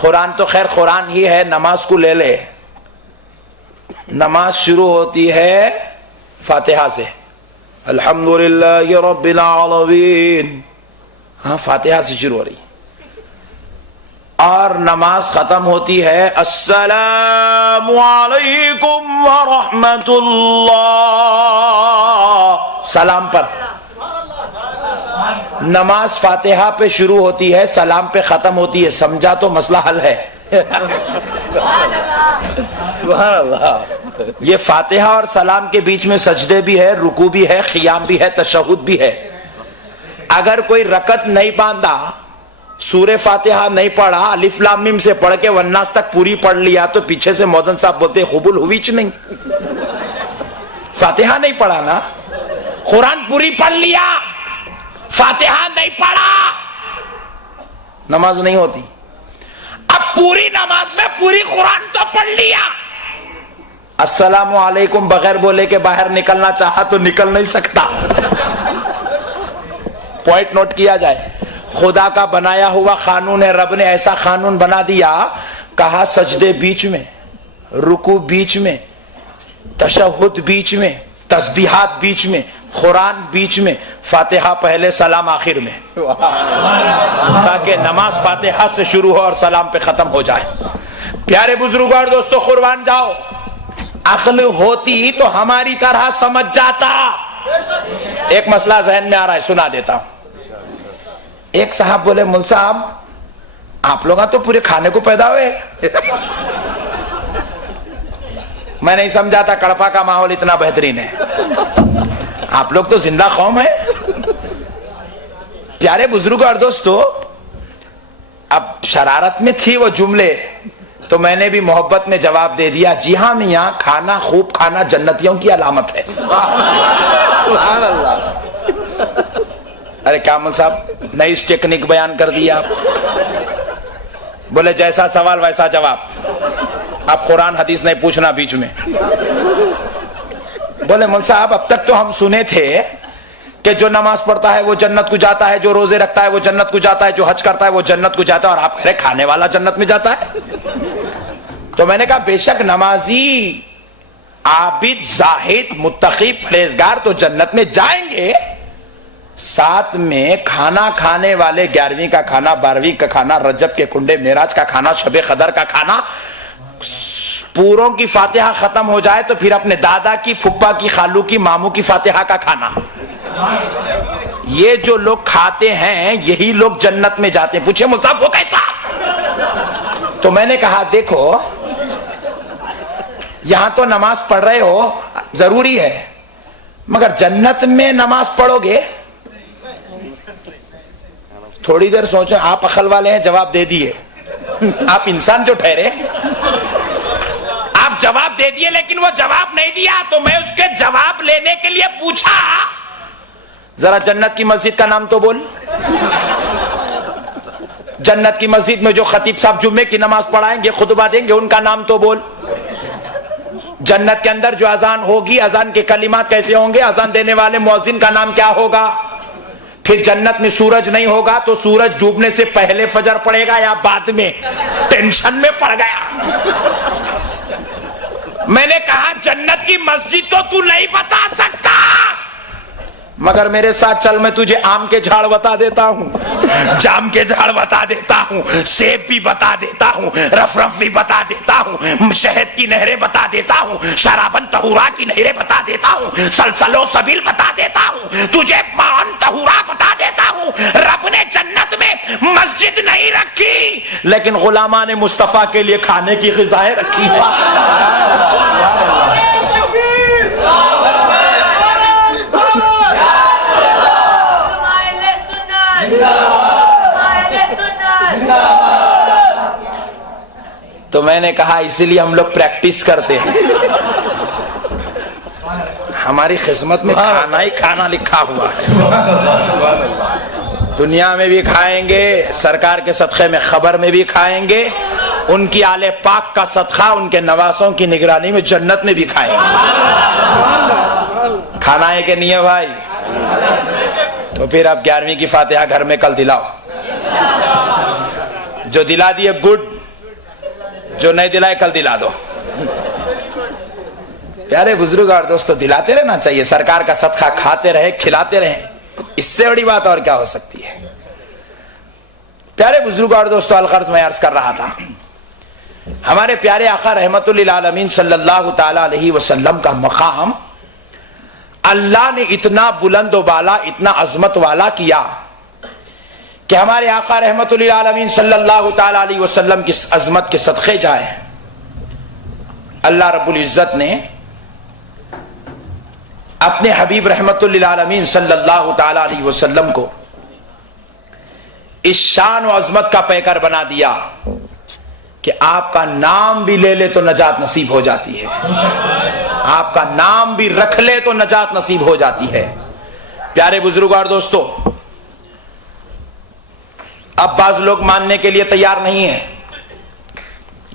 قرآن تو خیر قرآن ہی ہے، نماز کو لے لے، نماز شروع ہوتی ہے فاتحہ سے، الحمدللہ رب العالمین، ہاں فاتحہ سے شروع ہو رہی، اور نماز ختم ہوتی ہے السلام علیکم ورحمۃ اللہ، سلام پر۔ نماز فاتحہ پہ شروع ہوتی ہے، سلام پہ ختم ہوتی ہے، سمجھا تو مسئلہ حل ہے۔ سبحان اللہ۔ یہ فاتحہ اور سلام کے بیچ میں سجدے بھی ہے، رکوع بھی ہے، قیام بھی ہے، تشہد بھی ہے۔ اگر کوئی رکعت نہیں باندھا، سورہ فاتحہ نہیں پڑھا، الف لام میم سے پڑھ کے والناس تک پوری پڑھ لیا، تو پیچھے سے موذن صاحب بولتے قبول ہوئی چ نہیں، فاتحہ نہیں پڑھا نا، قرآن پوری پڑھ لیا، فاتحہ نہیں پڑھا، نماز نہیں ہوتی۔ اب پوری نماز میں پوری قرآن تو پڑھ لیا، السلام علیکم بغیر بولے کے باہر نکلنا چاہا تو نکل نہیں سکتا۔ پوائنٹ نوٹ کیا جائے، خدا کا بنایا ہوا قانون ہے، رب نے ایسا قانون بنا دیا، کہا سجدے بیچ میں، رکوع بیچ میں، تشہد بیچ میں، تسبیحات بیچ میں، قرآن بیچ میں، فاتحہ پہلے سلام آخر میں، تاکہ نماز فاتحہ سے شروع ہو اور سلام پہ ختم ہو جائے۔ پیارے بزرگوں اور دوستو قربان جاؤ، عقل ہوتی تو ہماری طرح سمجھ جاتا۔ ایک مسئلہ ذہن میں آ رہا ہے، سنا دیتا ہوں۔ ایک صاحب بولے مول صاحب آپ لوگ تو پورے کھانے کو پیدا ہوئے۔ میں نہیں سمجھا تھا کڑپا کا ماحول اتنا بہترین ہے، آپ لوگ تو زندہ قوم ہے۔ پیارے بزرگوں اور دوستو، اب شرارت میں تھی وہ جملے، تو میں نے بھی محبت میں جواب دے دیا، جی ہاں میاں، کھانا خوب کھانا جنتیوں کی علامت ہے۔ سبحان اللہ۔ ارے کامل صاحب نئی ٹیکنیک بیان کر دی آپ، بولے جیسا سوال ویسا جواب، اب قرآن حدیث نہیں پوچھنا بیچ میں۔ بولے مول صاحب اب تک تو ہم سنے تھے کہ جو نماز پڑھتا ہے وہ جنت کو جاتا ہے، جو روزے رکھتا ہے وہ جنت کو جاتا ہے، جو حج کرتا ہے وہ جنت کو جاتا ہے، اور آپ کہہ رہے کھانے والا جنت میں جاتا ہے۔ تو میں نے کہا بے شک نمازی، عابد، زاہد، متقی، پرہیزگار تو جنت میں جائیں گے، ساتھ میں کھانا کھانے والے 11ویں کا کھانا، 12ویں کا کھانا، رجب کے کنڈے، معراج کا کھانا، شب قدر کا کھانا، پوروں کی فاتحہ ختم ہو جائے تو پھر اپنے دادا کی، پھپھا کی، خالو کی، ماموں کی فاتحہ کا کھانا، یہ جو لوگ کھاتے ہیں یہی لوگ جنت میں جاتے ہیں۔ پوچھے مول صاحب وہ کیسا؟ تو میں نے کہا دیکھو یہاں تو نماز پڑھ رہے ہو ضروری ہے، مگر جنت میں نماز پڑھو گے؟ تھوڑی دیر سوچیں، آپ عقل والے ہیں، جواب دے دیے، آپ انسان جو ٹھہرے، آپ جواب دے دیے، لیکن وہ جواب نہیں دیا، تو میں اس کے جواب لینے کے لیے پوچھا ذرا جنت کی مسجد کا نام تو بول، جنت کی مسجد میں جو خطیب صاحب جمعے کی نماز پڑھائیں گے، خطبہ دیں گے، ان کا نام تو بول، جنت کے اندر جو اذان ہوگی، اذان کے کلمات کیسے ہوں گے، اذان دینے والے مؤذن کا نام کیا ہوگا، پھر جنت میں سورج نہیں ہوگا تو سورج ڈوبنے سے پہلے فجر پڑے گا یا بعد میں؟ ٹینشن میں پڑ گیا۔ میں نے کہا جنت کی مسجد تو تو نہیں بتا سکتا، مگر میرے ساتھ چل، میں تجھے آم کے جھاڑ بتا دیتا ہوں، جام کے جھاڑ بتا دیتا ہوں، سیب بھی بتا دیتا ہوں، رف بھی بتا دیتا ہوں، شہد کی نہریں بتا دیتا ہوں، شرابن طہورا کی نہریں بتا دیتا ہوں، سلسل و سبیل بتا دیتا ہوں، تجھے مان طہورا بتا دیتا ہوں۔ رب نے جنت میں مسجد نہیں رکھی، لیکن غلامان مصطفیٰ کے لیے کھانے کی غذائیں رکھی ہیں۔ تو میں نے کہا اسی لیے ہم لوگ پریکٹس کرتے ہیں، ہماری قسمت میں کھانا ہی کھانا لکھا ہوا ہے، دنیا میں بھی کھائیں گے، سرکار کے صدقے میں خبر میں بھی کھائیں گے، ان کی آل پاک کا صدقہ ان کے نواسوں کی نگرانی میں جنت میں بھی کھائیں گے۔ کھانا ہے کہ نہیں ہے بھائی؟ تو پھر اب 11ویں کی فاتحہ گھر میں کل دلاؤ، جو دلا دیے گڈ، جو نہیں دلائے کل دلا دو. پیارے بزرگ اور دوستو دلاتے رہنا چاہیے, سرکار کا صدقہ کھاتے رہے کھلاتے رہے, اس سے بڑی بات اور کیا ہو سکتی ہے. پیارے بزرگ اور دوستو الغرض میں عرض کر رہا تھا, ہمارے پیارے آقا رحمت للعالمین صلی اللہ تعالی علیہ وسلم کا مقام اللہ نے اتنا بلند و بالا, اتنا عظمت والا کیا کہ ہمارے آقا رحمت للعالمین صلی اللہ تعالی علیہ وسلم کی عظمت کے صدقے جائے. اللہ رب العزت نے اپنے حبیب رحمت للعالمین صلی اللہ تعالی علیہ وسلم کو اس شان و عظمت کا پیکر بنا دیا کہ آپ کا نام بھی لے لے تو نجات نصیب ہو جاتی ہے, آپ کا نام بھی رکھ لے تو نجات نصیب ہو جاتی ہے. پیارے بزرگ اور دوستو, اب بعض لوگ ماننے کے لیے تیار نہیں ہیں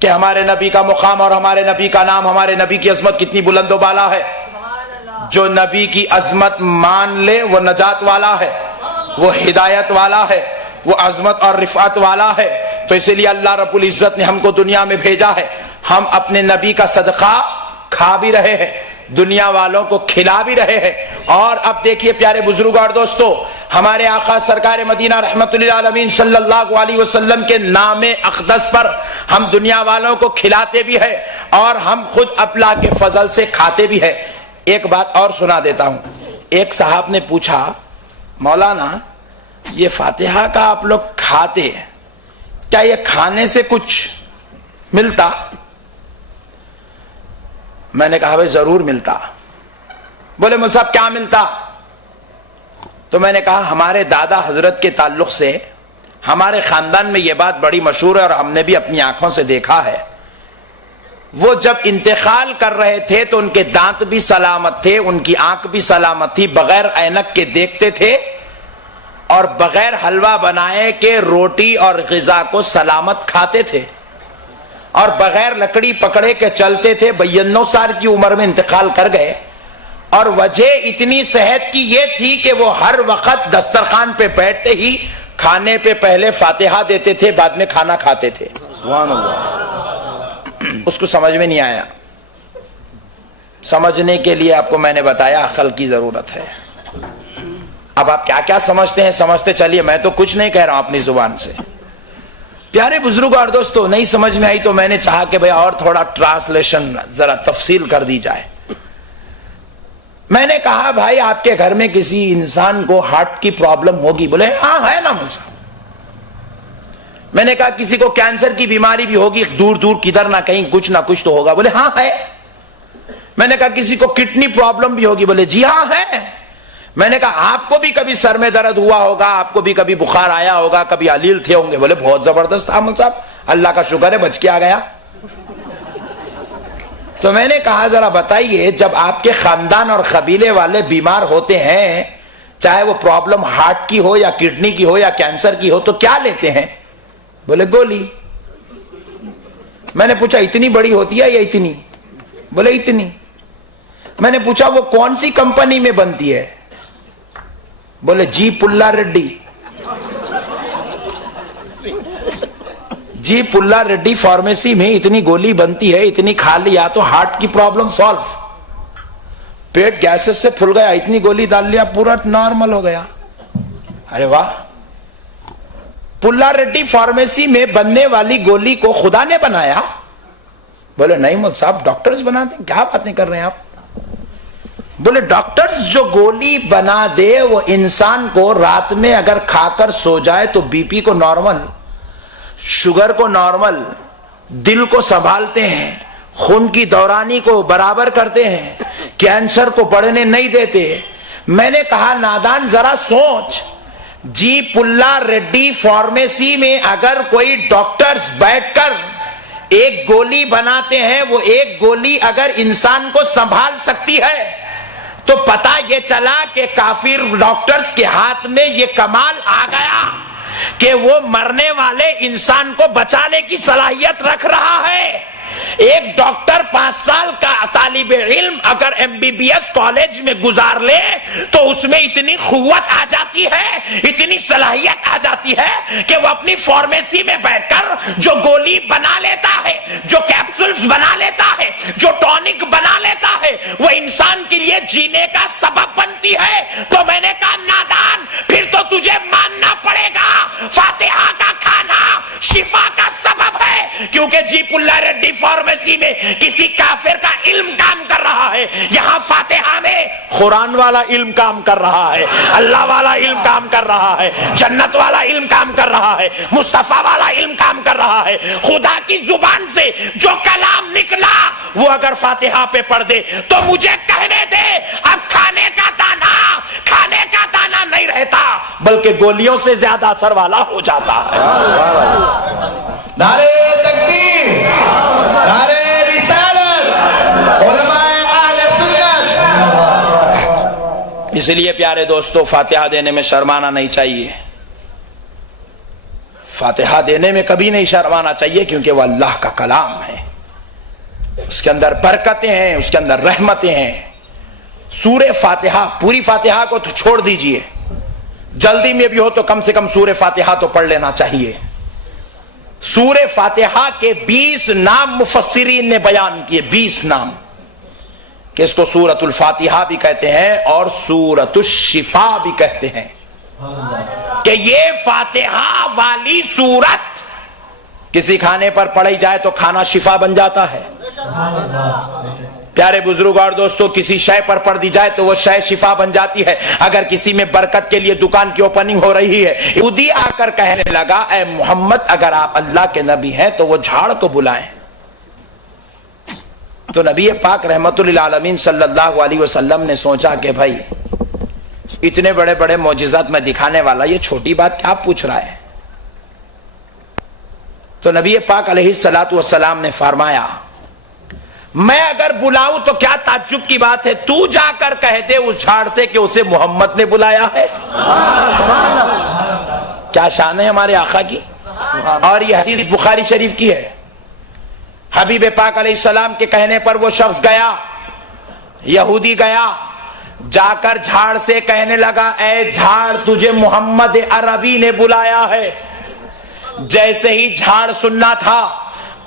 کہ ہمارے نبی کا مقام اور ہمارے نبی کا نام, ہمارے نبی کی عظمت کتنی بلند و بالا ہے. جو نبی کی عظمت مان لے وہ نجات والا ہے, وہ ہدایت والا ہے, وہ عظمت اور رفعت والا ہے. تو اسی لیے اللہ رب العزت نے ہم کو دنیا میں بھیجا ہے, ہم اپنے نبی کا صدقہ کھا بھی رہے ہیں, دنیا والوں کو کھلا بھی رہے ہیں. اور اب دیکھیے پیارے بزرگ اور دوستو, ہمارے آقا سرکار مدینہ رحمت للعالمین صلی اللہ علیہ وسلم کے نام اقدس پر ہم دنیا والوں کو کھلاتے بھی ہیں اور ہم خود اللہ کے فضل سے کھاتے بھی ہیں. ایک بات اور سنا دیتا ہوں. ایک صاحب نے پوچھا, مولانا یہ فاتحہ کا آپ لوگ کھاتے, کیا یہ کھانے سے کچھ ملتا؟ میں نے کہا بھائی ضرور ملتا. بولے مول صاحب کیا ملتا؟ تو میں نے کہا ہمارے دادا حضرت کے تعلق سے ہمارے خاندان میں یہ بات بڑی مشہور ہے اور ہم نے بھی اپنی آنکھوں سے دیکھا ہے. وہ جب انتقال کر رہے تھے تو ان کے دانت بھی سلامت تھے, ان کی آنکھ بھی سلامت تھی, بغیر اینک کے دیکھتے تھے اور بغیر حلوہ بنائے کے روٹی اور غذا کو سلامت کھاتے تھے اور بغیر لکڑی پکڑے کے چلتے تھے. 92 سال کی عمر میں انتقال کر گئے اور وجہ اتنی صحت کی یہ تھی کہ وہ ہر وقت دسترخوان پہ بیٹھتے ہی کھانے پہ پہلے فاتحہ دیتے تھے, بعد میں کھانا کھاتے تھے. سبحان اللہ. اس کو سمجھ میں نہیں آیا. سمجھنے کے لیے آپ کو میں نے بتایا عقل کی ضرورت ہے. اب آپ کیا کیا سمجھتے ہیں سمجھتے چلیے, میں تو کچھ نہیں کہہ رہا ہوں اپنی زبان سے. پیارے بزرگ اور دوستو, نہیں سمجھ میں آئی تو میں نے چاہا کہ بھئی اور تھوڑا ٹرانسلیشن ذرا تفصیل کر دی جائے. میں نے کہا بھائی آپ کے گھر میں کسی انسان کو ہارٹ کی پرابلم ہوگی؟ بولے ہاں ہے نا مول صاحب. میں نے کہا کسی کو کینسر کی بیماری بھی ہوگی, دور دور کدھر نہ کہیں کچھ نہ کچھ تو ہوگا. بولے ہاں ہے. میں نے کہا کسی کو کڈنی پرابلم بھی ہوگی؟ بولے جی ہاں ہے. میں نے کہا آپ کو بھی کبھی سر میں درد ہوا ہوگا, آپ کو بھی کبھی بخار آیا ہوگا, کبھی علیل تھے ہوں گے؟ بولے بہت زبردست تھا مول صاحب, اللہ کا شکر ہے بچ کے آ گیا. تو میں نے کہا ذرا بتائیے, جب آپ کے خاندان اور قبیلے والے بیمار ہوتے ہیں, چاہے وہ پرابلم ہارٹ کی ہو یا کڈنی کی ہو یا کینسر کی ہو, تو کیا لیتے ہیں؟ بولے گولی. میں نے پوچھا اتنی بڑی ہوتی ہے یا اتنی؟ بولے اتنی. میں نے پوچھا وہ کون سی کمپنی میں بنتی ہے؟ بولے جی پلا ریڈی. جی پلا ریڈی فارمیسی میں اتنی گولی بنتی ہے, اتنی کھا لیا تو ہارٹ کی پرابلم سالو. پیٹ گیسز سے پھل گیا, اتنی گولی ڈال لیا پورا نارمل ہو گیا. ارے واہ. پلا ریڈی فارمیسی میں بننے والی گولی کو خدا نے بنایا؟ بولے نہیں مول صاحب ڈاکٹرز بناتے ہیں. کیا باتیں کر رہے ہیں آپ؟ بولے ڈاکٹرز جو گولی بنا دے وہ انسان کو رات میں اگر کھا کر سو جائے تو بی پی کو نارمل, شوگر کو نارمل, دل کو سنبھالتے ہیں, خون کی دورانی کو برابر کرتے ہیں, کینسر کو بڑھنے نہیں دیتے. میں نے کہا نادان ذرا سوچ, جی پلا ریڈی فارمیسی میں اگر کوئی ڈاکٹرز بیٹھ کر ایک گولی بناتے ہیں, وہ ایک گولی اگر انسان کو سنبھال سکتی ہے, تو پتہ یہ چلا کہ کافر ڈاکٹرز کے ہاتھ میں یہ کمال آ گیا کہ وہ مرنے والے انسان کو بچانے کی صلاحیت رکھ رہا ہے. ایک ڈاکٹر 5 سال کا طالب علم اگر MBBS کالج میں گزار لے تو اس میں اتنی قوت آ جاتی ہے, اتنی صلاحیت آ جاتی ہے کہ وہ اپنی فارمیسی میں بیٹھ کر جو گولی بنا لیتا ہے, جو کھانے کا سبب بنتی ہے تو میں نے کہا نادان، پھر تو تجھے ماننا پڑے گا فاتحہ کا کھانا شفا کا سبب ہے، کیونکہ جی پلہ ریڈی فارمیسی میں کسی کافر کا علم کام کر رہا ہے، یہاں فاتحہ میں قرآن والا علم کام کر رہا ہے، اللہ والا علم کام کر رہا ہے، جنت والا علم کام کر رہا ہے، مصطفیٰ والا علم کام کر رہا ہے۔ خدا کی زبان سے جو کلام نکلا وہ اگر فاتحہ پہ پڑھ دے تو مجھے کہنے دے اب کھانے کا دانا نہیں رہتا بلکہ گولیوں سے زیادہ اثر والا ہو جاتا ہے۔ نعرہ تکبیر، نعرہ رسالت، علماء اہل سنت۔ اس لیے پیارے دوستو فاتحہ دینے میں شرمانا نہیں چاہیے، فاتحہ دینے میں کبھی نہیں شرمانا چاہیے، کیونکہ وہ اللہ کا کلام ہے، اس کے اندر برکتیں ہیں، اس کے اندر رحمتیں ہیں۔ سورہ فاتحہ، پوری فاتحہ کو تو چھوڑ دیجئے، جلدی میں بھی ہو تو کم سے کم سورہ فاتحہ تو پڑھ لینا چاہیے۔ سورہ فاتحہ کے 20 نام مفسرین نے بیان کیے، 20 نام، کہ اس کو سورۃ الفاتحہ بھی کہتے ہیں اور سورۃ الشفا بھی کہتے ہیں، کہ یہ فاتحہ والی سورت کسی کھانے پر پڑھی جائے تو کھانا شفا بن جاتا ہے۔ پیارے بزرگ اور دوستو، کسی شے پر پڑھ دی جائے تو وہ شے شفا بن جاتی ہے۔ اگر کسی میں برکت کے لیے دکان کی اوپننگ ہو رہی ہے، یہودی آ کر کہنے لگا اے محمد اگر آپ اللہ کے نبی ہیں تو وہ جھاڑ کو بلائیں، تو نبی پاک رحمت للعالمین صلی اللہ علیہ وسلم نے سوچا کہ بھائی اتنے بڑے بڑے معجزات میں دکھانے والا یہ چھوٹی بات کیا پوچھ رہا ہے؟ تو نبی پاک علیہ الصلوۃ والسلام نے فرمایا میں اگر بلاؤں تو کیا تعجب کی بات ہے، تو جا کر کہہ دے اس جھاڑ سے کہ اسے محمد نے بلایا ہے۔ کیا شان ہے ہمارے آقا کی، اور یہ حدیث بخاری شریف کی ہے۔ حبیب پاک علیہ السلام کے کہنے پر وہ شخص گیا، یہودی گیا، جا کر جھاڑ سے کہنے لگا اے جھاڑ تجھے محمد عربی نے بلایا ہے۔ جیسے ہی جھاڑ سننا تھا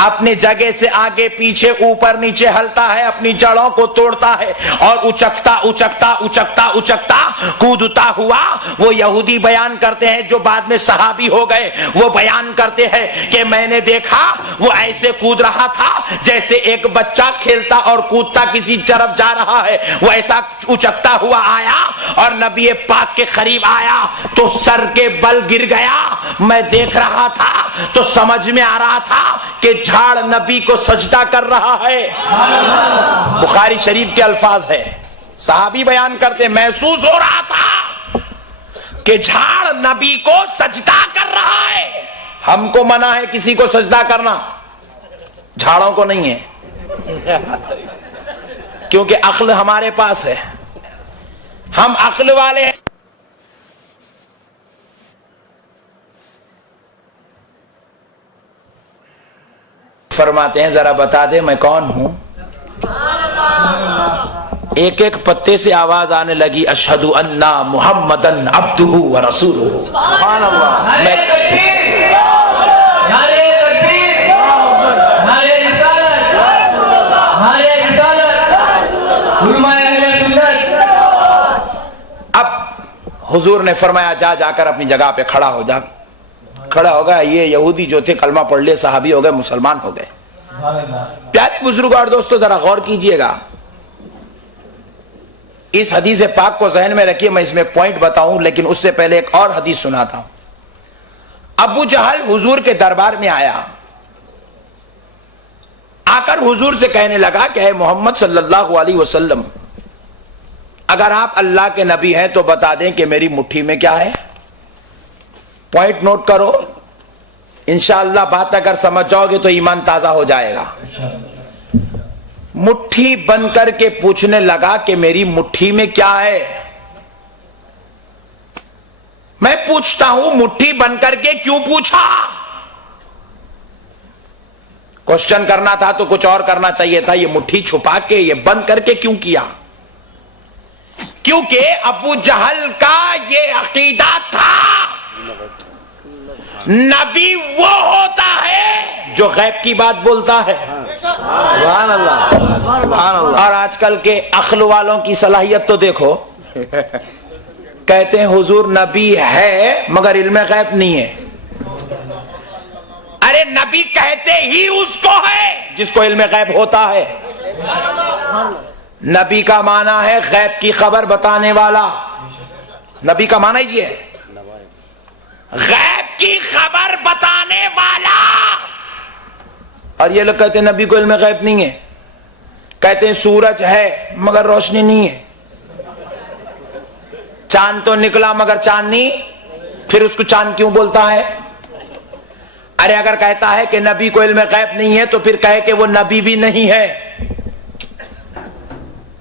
اپنی جگہ سے آگے پیچھے اوپر نیچے ہلتا ہے، اپنی جڑوں کو توڑتا ہے اور اچکتا اچکتا اچکتا اچکتا کودتا ہوا۔ وہ یہودی بیان کرتے ہیں جو بعد میں صحابی ہو گئے، وہ بیان کرتے ہیں کہ میں نے دیکھا وہ ایسے کود رہا تھا جیسے ایک بچہ کھیلتا اور کودتا کسی طرف جا رہا ہے، وہ ایسا اچکتا ہوا آیا اور نبی پاک کے قریب آیا تو سر کے بل گر گیا۔ میں دیکھ رہا تھا تو سمجھ میں آ رہا تھا کہ جھاڑ نبی کو سجدہ کر رہا ہے۔ بخاری شریف کے الفاظ ہے، صحابی بیان کرتے محسوس ہو رہا تھا کہ جھاڑ نبی کو سجدہ کر رہا ہے۔ ہم کو منع ہے کسی کو سجدہ کرنا، جھاڑوں کو نہیں ہے، کیونکہ عقل ہمارے پاس ہے، ہم عقل والے ہیں۔ فرماتے ہیں ذرا بتا دے میں کون ہوں؟ ایک ایک پتے سے آواز آنے لگی اشہد ان محمدن عبدہ ورسولہ۔ سبحان اللہ۔ اب حضور نے فرمایا جا جا کر اپنی جگہ پہ کھڑا ہو جا۔ کھڑا ہو گیا، یہ یہودی جو تھے کلمہ پڑھ لے، صحابی ہو گئے، مسلمان ہو گئے۔ پیارے بزرگ اور دوستو ذرا غور کیجئے گا، اس حدیث پاک کو ذہن میں رکھیے، میں اس میں پوائنٹ بتاؤں لیکن اس سے پہلے ایک اور حدیث سناتا ہوں۔ ابو جہل حضور کے دربار میں آیا، آ کر حضور سے کہنے لگا کہ اے محمد صلی اللہ علیہ وسلم اگر آپ اللہ کے نبی ہیں تو بتا دیں کہ میری مٹھی میں کیا ہے۔ پوائنٹ نوٹ کرو، انشاءاللہ بات اگر سمجھ جاؤ گے تو ایمان تازہ ہو جائے گا۔ مٹھی بن کر کے پوچھنے لگا کہ میری مٹھی میں کیا ہے۔ میں پوچھتا ہوں مٹھی بن کر کے کیوں پوچھا؟ کوشچن کرنا تھا تو کچھ اور کرنا چاہیے تھا، یہ مٹھی چھپا کے یہ بند کر کے کیوں کیا؟ کیونکہ ابو جہل کا یہ عقیدہ تھا نبی وہ ہوتا ہے جو غیب کی بات بولتا ہے، سبحان اللہ سبحان اللہ. اور آج کل کے عقل والوں کی صلاحیت تو دیکھو, کہتے ہیں حضور نبی ہے مگر علم غیب نہیں ہے. ارے نبی کہتے ہی اس کو ہے جس کو علم غیب ہوتا ہے. نبی کا معنی ہے غیب کی خبر بتانے والا. نبی کا معنی یہ ہے غیب کی خبر بتانے والا. اور یہ لوگ کہتے ہیں نبی کو علم غیب نہیں ہے. کہتے ہیں سورج ہے مگر روشنی نہیں ہے, چاند تو نکلا مگر چاند نہیں, پھر اس کو چاند کیوں بولتا ہے؟ ارے اگر کہتا ہے کہ نبی کو علم غیب نہیں ہے تو پھر کہے کہ وہ نبی بھی نہیں ہے.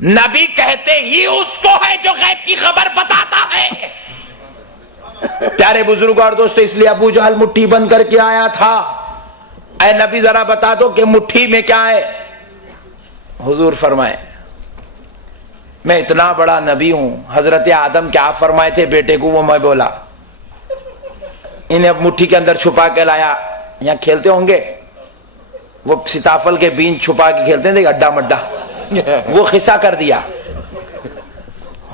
نبی کہتے ہی اس کو ہے جو غیب کی خبر بتاتا ہے. پیارے بزرگ اور دوستو, اس لیے ابو جہل مٹھی بند کر کے آیا تھا, اے نبی ذرا بتا دو کہ مٹھی میں کیا ہے. حضور فرمائے میں اتنا بڑا نبی ہوں, حضرت آدم کیا فرمائے تھے بیٹے کو وہ میں بولا. انہیں اب مٹھی کے اندر چھپا کے لایا, یہاں کھیلتے ہوں گے وہ سیتافل کے بیج چھپا کے کھیلتے ہیں دیکھ اڈا مڈا, وہ خصہ کر دیا.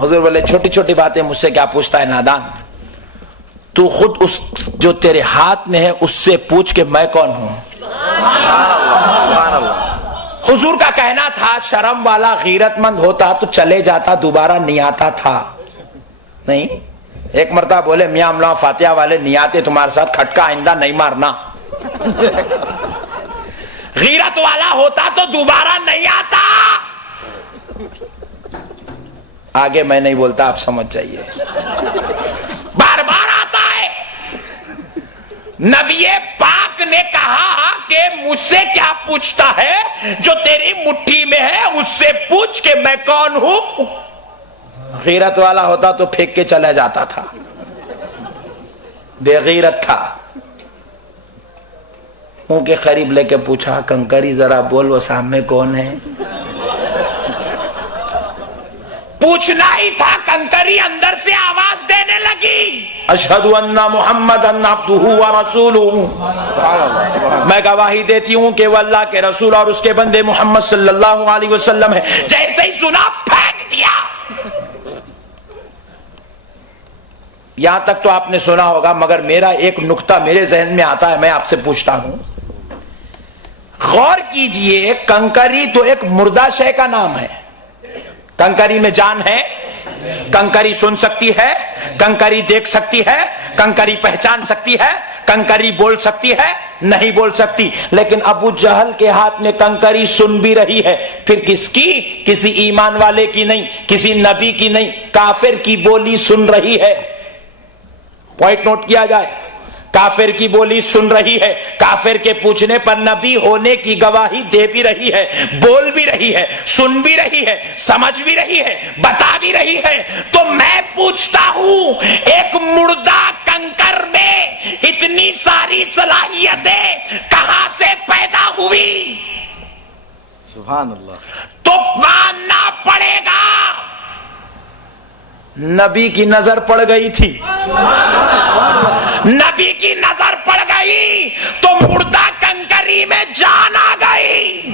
حضور بولے چھوٹی چھوٹی باتیں مجھ سے کیا پوچھتا ہے نادان, تو خود اس جو تیرے ہاتھ میں ہے اس سے پوچھ کہ میں کون ہوں. حضور کا کہنا تھا شرم والا غیرت مند ہوتا تو چلے جاتا, دوبارہ نہیں آتا تھا. نہیں, ایک مرتبہ بولے میاں املا فاتحہ والے نہیں آتے تمہارے ساتھ, کھٹکا آئندہ نہیں مارنا. غیرت والا ہوتا تو دوبارہ نہیں آتا. آگے میں نہیں بولتا, آپ سمجھ جائیے. بار بار آتا ہے. نبی پاک نے کہا کہ مجھ سے کیا پوچھتا ہے, جو تیری مٹھی میں ہے اس سے پوچھ کہ میں کون ہوں. غیرت والا ہوتا تو پھینک کے چلا جاتا تھا, بے غیرت تھا. منہ کے قریب لے کے پوچھا کنکری ذرا بول وہ سامنے کون ہے. پوچھنا ہی تھا, کنکری اندر سے آواز دینے لگی اشہد ان محمد عبدہ ورسولہ, میں گواہی دیتی ہوں کہ وہ اللہ کے رسول اور اس کے بندے محمد صلی اللہ علیہ وسلم ہے. جیسے ہی سنا پھینک دیا. یہاں تک تو آپ نے سنا ہوگا, مگر میرا ایک نقطہ میرے ذہن میں آتا ہے, میں آپ سے پوچھتا ہوں. غور کیجئے, کنکری تو ایک مردہ شے کا نام ہے. کنکری میں جان ہے, کنکری سن سکتی ہے, کنکری دیکھ سکتی ہے, کنکری پہچان سکتی ہے, کنکری بول سکتی ہے, نہیں بول سکتی. لیکن ابو جہل کے ہاتھ میں کنکری سن بھی رہی ہے. پھر کس کی؟ کسی ایمان والے کی نہیں, کسی نبی کی نہیں, کافر کی بولی سن رہی ہے. پوائنٹ نوٹ کیا جائے, کافر کی بولی سن رہی ہے. کافر کے پوچھنے پر نبی ہونے کی گواہی دے بھی رہی ہے, بول بھی رہی ہے, سن بھی رہی ہے, سمجھ بھی رہی ہے, بتا بھی رہی ہے. تو میں پوچھتا ہوں ایک مردہ کنکر میں اتنی ساری صلاحیتیں کہاں سے پیدا ہوئی؟ سبحان اللہ. تو ماننا پڑے گا نبی کی نظر پڑ گئی تھی. نبی کی نظر پڑ گئی تو مردہ کنکری میں جان آ گئی.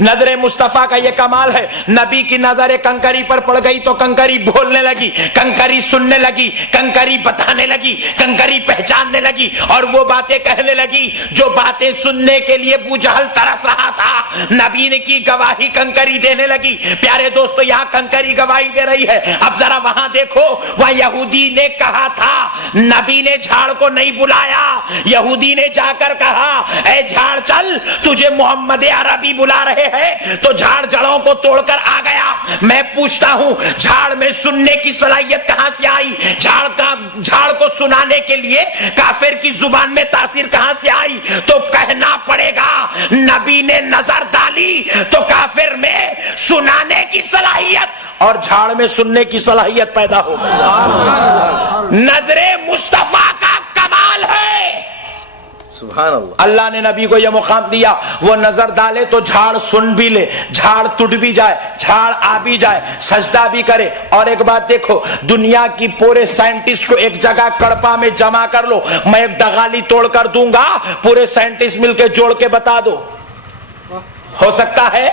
نظر مصطفیٰ کا یہ کمال ہے, نبی کی نظر کنکری پر پڑ گئی تو کنکری بولنے لگی, کنکری سننے لگی, کنکری بتانے لگی, کنکری پہچاننے لگی, اور وہ باتیں کہنے لگی جو باتیں سننے کے لیے ابو جہل ترس رہا تھا. نبی نے کی گواہی کنکری دینے لگی. پیارے دوستو, یہاں کنکری گواہی دے رہی ہے. اب ذرا وہاں دیکھو, وہ یہودی نے کہا تھا, نبی نے جھاڑ کو نہیں بلایا. یہودی نے جا کر کہا اے جھاڑ چل, تجھے محمد عربی بلا رہے ہے. تو جھاڑ جڑوں کو توڑ کر آ گیا. میں پوچھتا ہوں جھاڑ میں سننے کی صلاحیت کہاں سے آئی؟ جھاڑ کو سنانے کے لیے کافر کی زبان میں تاثیر کہاں سے آئی؟ تو کہنا پڑے گا نبی نے نظر ڈالی تو کافر میں سنانے کی صلاحیت اور جھاڑ میں سننے کی صلاحیت پیدا ہو گئی. نظر مصطفیٰ کا کمال ہے. سبحان اللہ. اللہ نے نبی کو یہ مقام دیا وہ نظر ڈالے تو جھاڑ سن بھی لے, جھاڑ ٹوٹ بھی جائے, جھاڑ آ بھی جائے, سجدہ بھی کرے. اور ایک بات دیکھو, دنیا کی پورے سائنٹسٹ کو ایک جگہ کڑپا میں جمع کر لو, میں ایک ڈغالی توڑ کر دوں گا, پورے سائنٹسٹ مل کے جوڑ کے بتا دو, ہو سکتا ہے؟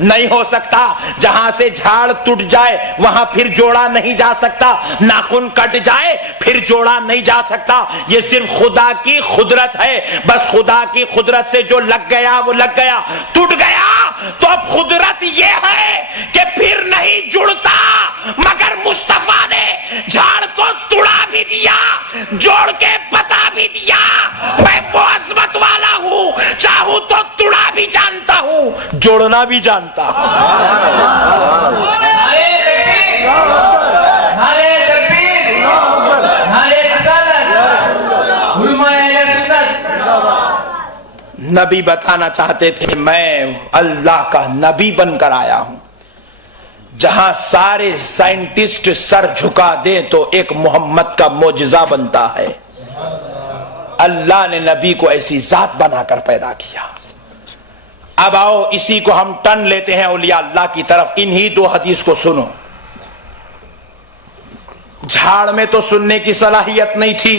نہیں ہو سکتا. جہاں سے جھاڑ ٹوٹ جائے وہاں پھر جوڑا نہیں جا سکتا, ناخن کٹ جائے پھر جوڑا نہیں جا سکتا. یہ صرف خدا کی قدرت ہے, بس خدا کی قدرت سے جو لگ گیا وہ لگ گیا, ٹوٹ گیا. تو اب قدرت یہ ہے کہ پھر نہیں جڑتا, مگر مصطفیٰ نے جھاڑ کو توڑا بھی دیا, جوڑ کے بتا بھی دیا میں وہ عظمت والا ہوں, چاہوں تو توڑا بھی جانتا ہوں, جوڑنا بھی جانتا. نبی بتانا چاہتے تھے میں اللہ کا نبی بن کر آیا ہوں. جہاں سارے سائنٹسٹ سر جھکا دیں تو ایک محمد کا معجزہ بنتا ہے. اللہ نے نبی کو ایسی ذات بنا کر پیدا کیا. اب آؤ اسی کو ہم ٹن لیتے ہیں اولیاء اللہ کی طرف. انہی دو حدیث کو سنو. جھاڑ میں تو سننے کی صلاحیت نہیں تھی,